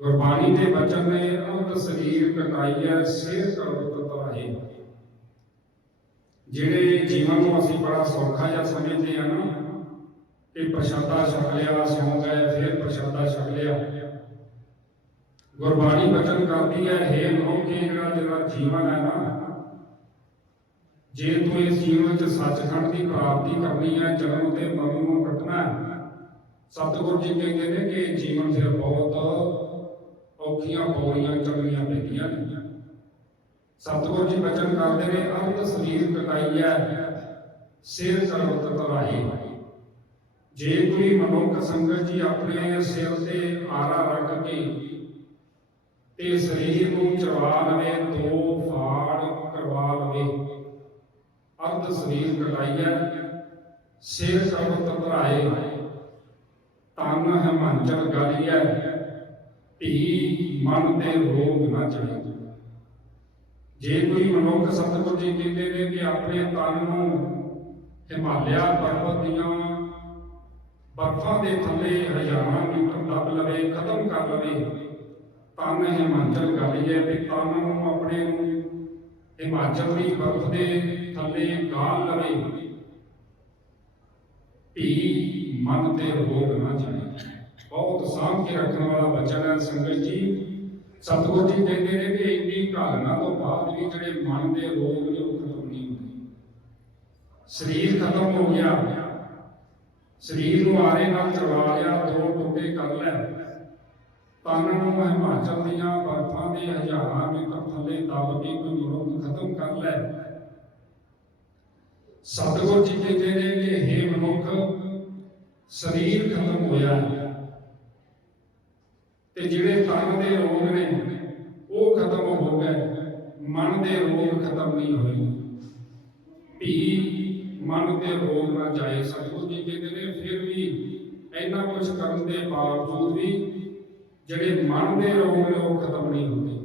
ਗੁਰਬਾਣੀ ਦੇ ਬਚਨ ਨੇ ਅੰਮ੍ਰਿਤ ਸਰੀਰ ਕਟਾਈਐ ਸਿਰ ਕਰਬ ਤਤਾਏ ਜਿਹੜੇ ਜੀਵਨ ਨੂੰ ਅਸੀਂ ਬੜਾ ਸੌਖਾ ਜਿਹਾ ਸਮਝਦੇ ਆ ਨਾ, ਕਿ ਪ੍ਰਸ਼ਾਦਾ ਛਕ ਲਿਆ ਸੌਂ ਗਏ ਫਿਰ ਪ੍ਰਸ਼ਾਦਾ ਛਕ ਲਿਆ। ਗੁਰਬਾਣੀ ਬਚਨ ਕਰਦੀ ਹੈ, ਹੇ ਮਨੁੱਖੇ ਜਿਹੜਾ ਜਿਹੜਾ ਜੀਵਨ ਹੈ ਨਾ, ਜੇ ਤੂੰ ਇਸ ਜੀਵਨ ਚ ਸੱਚਖੰਡ ਦੀ ਪ੍ਰਾਪਤੀ ਕਰਨੀ ਹੈ, ਜਨਮ ਤੇ ਮਰਨ ਨੂੰ ਕੱਟਣਾ ਸਤਿਗੁਰੂ ਜੀ ਕਹਿੰਦੇ ਨੇ ਕਿ ਜੀਵਨ ਫਿਰ ਬਹੁਤ ਔਖੀਆਂ ਪੌੜੀਆਂ ਚੱਲਣੀਆਂ ਪੈਂਦੀਆਂ ਨੇ। ਸਤਿਗੁਰੂ ਜੀ ਬਚਨ ਕਰਦੇ ਨੇ ਅੰਤ ਸਰੀਰ ਕਟਾਈਐ ਸਿਰ ਕਰਵਤ ਤਰਾਈ ਜੇ ਕੋਈ ਮਨੁੱਖ ਸੰਗਤ ਜੀ ਆਪਣੇ ਸਿਰ ਤੇ ਆਰਾ ਰੱਖ ਕੇ ਤੇ ਸਰੀਰ ਨੂੰ ਚੜਵਾ ਲਵੇ, ਦੋ ਫਾੜ ਕਰਵਾ ਲਵੇ ਅਰਧ ਸਰੀਰ ਕਟਾਈਐ ਸਿਰ ਕਰਵਤ ਤਰਾਏ ਤਨ ਹਿਮਾਚਲ ਹੈ ਧੀ ਮਨ ਦੇ ਰੋਗ ਨਾ ਚੜੇ ਜੇ ਕੋਈ ਮਨੁੱਖ ਸਤਿਗੁਰ ਜੀ ਕਹਿੰਦੇ ਨੇ ਕਿ ਆਪਣੇ ਤਨ ਨੂੰ ਹਿਮਾਲਿਆ ਪਰਬਤ ਦੀਆਂ ਬਰਫਾਂ ਦੇ ਥੱਲੇ ਹਜ਼ਾਰਾਂ ਮੀਟਰ ਦੱਬ ਲਵੇ, ਖਤਮ ਕਰ ਲਵੇ ਤਨ ਹਿਮਾਚਲ ਗਾਲੀਐ ਤੇ ਤਨ ਨੂੰ ਆਪਣੇ ਨੂੰ ਹਿਮਾਚਲ ਦੀ ਬਰਫ਼ ਦੇ ਥੱਲੇ ਗਾਲ ਲਵੇ। ਧੀ ਮਨ ਤੇ ਰੋਗ ਨਾ ਚੜੇ ਬਹੁਤ ਸਾਂਭ ਕੇ ਰੱਖਣ ਵਾਲਾ ਬਚਨ ਹੈ ਸੰਗਤ ਜੀ। ਸਤਿਗੁਰੂ ਜੀ ਕਹਿੰਦੇ ਨੇ ਕਿ ਇੰਨੀ ਘਾਲਣਾ ਤੋਂ ਬਾਅਦ ਵੀ ਜਿਹੜੇ ਮਨ ਦੇ ਰੋਗ ਨੇ ਉਹ ਖਤਮ ਨਹੀਂ ਹੁੰਦੇ। ਸਰੀਰ ਖਤਮ ਹੋ ਗਿਆ। ਸਰੀਰ ਨੂੰ ਆਰੇ ਨਾਲ ਚੜਵਾ ਲਿਆ, ਦੋ ਟੁਕੜੇ ਕਰ ਲੈ ਤਨ ਨੂੰ ਹਿਮਾਚਲ ਦੀਆਂ ਬਰਫਾਂ ਦੇ ਹਜ਼ਾਰਾਂ ਮੀਟਰ ਥੱਲੇ ਦਬ ਕੇ ਕੋਈ ਮਨੁੱਖ ਖਤਮ ਕਰ ਲੈ ਸਤਿਗੁਰੂ ਜੀ ਕਹਿੰਦੇ ਨੇ ਕਿ हे ਮਨੁੱਖ, ਸਰੀਰ ਖਤਮ ਹੋਇਆ ਹੈ। ਤੇ ਜਿਹੜੇ ਤਨ ਦੇ ਰੋਗ ਨੇ, ਉਹ ਖਤਮ ਹੋ ਗਏ ਮਨ ਦੇ ਰੋਗ ਖਤਮ ਨਹੀਂ ਹੋਏ। ਵੀ ਮਨ ਦੇ ਰੋਗ ਨਾ ਜਾਏ। ਸਤਿਗੁਰੂ ਜੀ ਕਹਿੰਦੇ ਨੇ, ਫਿਰ ਵੀ ਇੰਨਾ ਕੁਝ ਕਰਨ ਦੇ ਬਾਵਜੂਦ ਵੀ ਜਿਹੜੇ ਮਨ ਦੇ ਰੋਗ ਨੇ, ਉਹ ਖਤਮ ਨਹੀਂ ਹੁੰਦੇ।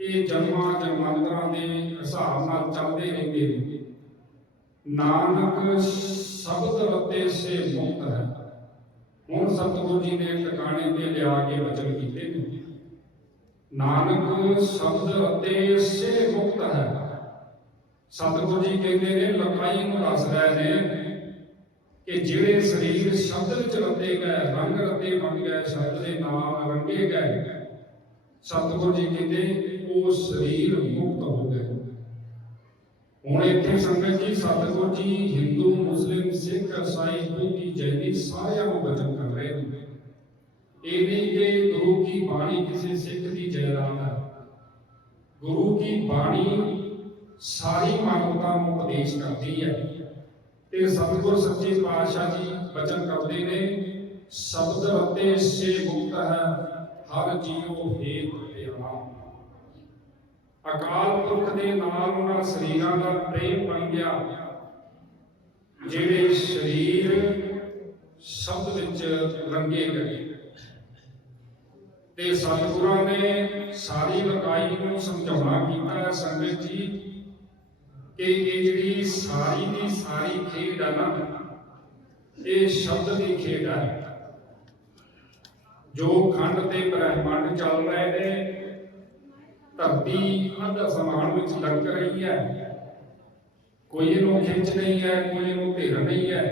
ਇਹ ਜਨਮਾਂ ਜਨਮਾਂਤਰਾਂ ਦੇ ਹਿਸਾਬ ਨਾਲ ਚੱਲਦੇ ਰਹਿੰਦੇ ਨੇ। ਨਾਨਕ ਸ਼ਬਦ ਰਤੇ ਸੇ ਮੁਕਤ ਹੈ। ਹੁਣ ਸਤਿਗੁਰੂ ਜੀ ਨੇ ਟਿਕਾਣੇ ਤੇ ਲਿਆ ਕੇ ਵਚਨ ਕੀਤੇ ਨੇ। ਨਾਨਕ ਸ਼ਬਦ ਅਤੇ ਸੇ ਮੁਕਤ ਹੈ। ਸਤਿਗੁਰੂ ਜੀ ਕਹਿੰਦੇ ਨੇ ਲਕਾਈ ਨੂੰ ਦੱਸ ਰਹੇ ਨੇ ਕਿ ਜਿਹੜੇ ਸਰੀਰ ਸ਼ਬਦ ਵਿੱਚ ਰਤੇ ਗਏ, ਰੰਗ ਰਤੇ ਬਣ ਗਏ, ਸ਼ਬਦ ਦੇ ਨਾਲ ਰੰਗੇ ਗਏ। ਸਤਿਗੁਰੂ ਜੀ ਕਹਿੰਦੇ, ਉਹ ਸਰੀਰ ਮੁਕਤ ਹੋ ਗਏ। ਹੁਣ ਇੱਥੇ ਸੰਗਤ ਜੀ, ਸਤਿਗੁਰੂ ਜੀ, ਹਿੰਦੂ, ਮੁਸਲਿਮ, ਸਿੱਖ ਈਸਾਈ ਬੁੱਧੀ, ਜੈਨੀ ਸਾਰਿਆਂ ਨੂੰ ਬਚਨ ਕਰ ਰਹੇ ਨੇ। ਇਹ ਨਹੀਂ ਕਿ ਗੁਰੂ ਕੀ ਬਾਣੀ ਕਿਸੇ ਸਿੱਖ ਦੀ ਜਾਇਦਾਦ ਹੈ। ਗੁਰੂ ਕੀ ਬਾਣੀ ਸਾਰੀ ਮਾਨਵਤਾ ਨੂੰ ਉਪਦੇਸ਼ ਕਰਦੀ ਹੈ। ਤੇ ਸਤਿਗੁਰ ਸੱਚੇ ਪਾਤਸ਼ਾਹ ਜੀ ਬਚਨ ਕਰਦੇ ਨੇ, ਸ਼ਬਦ ਰਤੇ ਸੇ ਮੁਕਤ ਹੈ, ਹਰ ਜੀਉ ਹੇਤ ਧਿਆਨ ਅਕਾਲ ਪੁਰਖ ਦੇ ਨਾਲ ਉਹਨਾਂ ਸਰੀਰਾਂ ਦਾ ਪ੍ਰੇਮ ਬਣ ਗਿਆ, ਜਿਹੜੇ ਸਰੀਰ ਸ਼ਬਦ ਵਿੱਚ ਰੰਗੇ ਗਏ। ਤੇ ਸਤਿਗੁਰਾਂ ਨੇ ਸਾਰੀ ਲਕਾਈ ਨੂੰ ਸਮਝਾਉਣਾ ਕੀਤਾ ਹੈ ਸੰਗਤ ਜੀ, ਕਿ ਇਹ ਜਿਹੜੀ ਸਾਰੀ ਦੀ ਸਾਰੀ ਖੇਡ ਹੈ ਨਾ, ਇਹ ਸ਼ਬਦ ਦੀ ਖੇਡ ਹੈ ਜੋ ਖੰਡ ਤੇ ਬ੍ਰਹਿਮੰਡ ਚੱਲ ਰਹੇ ਨੇ ਧਰਤੀ ਅੱਧ ਅਸਮਾਨ ਵਿੱਚ ਲੰਘ ਰਹੀ ਹੈ। ਕੋਈ ਇਹਨੂੰ ਖਿੱਚ ਨਹੀਂ ਹੈ, ਕੋਈ ਇਹਨੂੰ ਧਿਰ ਨਹੀਂ ਹੈ।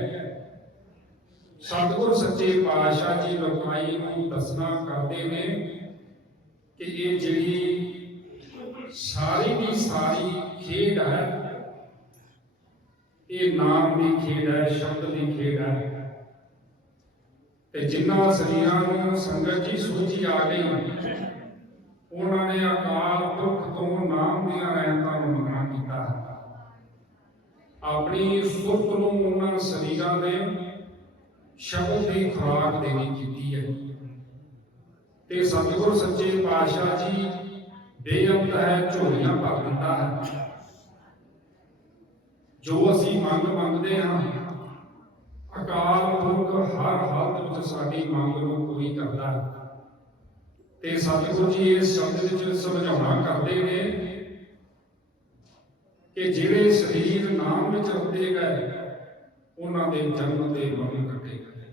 ਸਤਿਗੁਰ ਸੱਚੇ ਪਾਤਸ਼ਾਹ ਜੀ ਲੋਕਾਈ ਨੂੰ ਦੱਸਣਾ ਕਰਦੇ ਨੇ ਕਿ ਇਹ ਜਿਹੜੀ ਸਾਰੀ ਦੀ ਸਾਰੀ ਖੇਡ ਹੈ, ਇਹ ਨਾਮ ਦੀ ਖੇਡ ਹੈ, ਸ਼ਬਦ ਦੀ ਖੇਡ ਹੈ। ਤੇ ਜਿਨ੍ਹਾਂ ਸਰੀਰਾਂ ਨੂੰ ਸੰਗਤ ਜੀ ਸੋਝੀ ਆ ਗਈ ਉਹਨਾਂ ਨੇ ਅਕਾਲ ਪੁਰਖ ਤੋਂ ਨਾਮ ਦੀਆਂ ਰਹਿਤਾਂ ਨੂੰ ਮੰਗਣਾ ਕੀਤਾ। ਆਪਣੀ ਸੁਰਤ ਨੂੰ ਉਹਨਾਂ ਸਰੀਰਾਂ ਦੇ ਸ਼ਬਦ ਦੀ ਖੁਰਾਕ ਦੇਣੀ ਕੀਤੀ ਹੈ। ਤੇ ਸਤਿਗੁਰ ਸੱਚੇ ਪਾਤਸ਼ਾਹ ਜੀ ਬੇਅੰਤ ਹੈ, ਝੋਲੀਆਂ ਭਰ ਦਿੰਦਾ ਹੈ। ਜੋ ਅਸੀਂ ਮੰਗ ਮੰਗਦੇ ਹਾਂ, ਅਕਾਲ ਪੁਰਖ ਹਰ ਹਾਲਤ ਵਿੱਚ ਸਾਡੀ ਮੰਗ ਨੂੰ ਪੂਰੀ ਕਰਦਾ ਹੈ। ਤੇ ਸਤਿਗੁਰੂ ਜੀ ਇਸ ਸ਼ਬਦ ਵਿੱਚ ਸਮਝਾਉਣਾ ਕਰਦੇ ਨੇ ਕਿ ਜਿਹੜੇ ਸਰੀਰ ਨਾਮ ਵਿੱਚ ਰਤੇ ਗਏ, ਉਹਨਾਂ ਦੇ ਜਨਮ ਦੇ ਮਨ ਕੱਟੇ ਗਏ।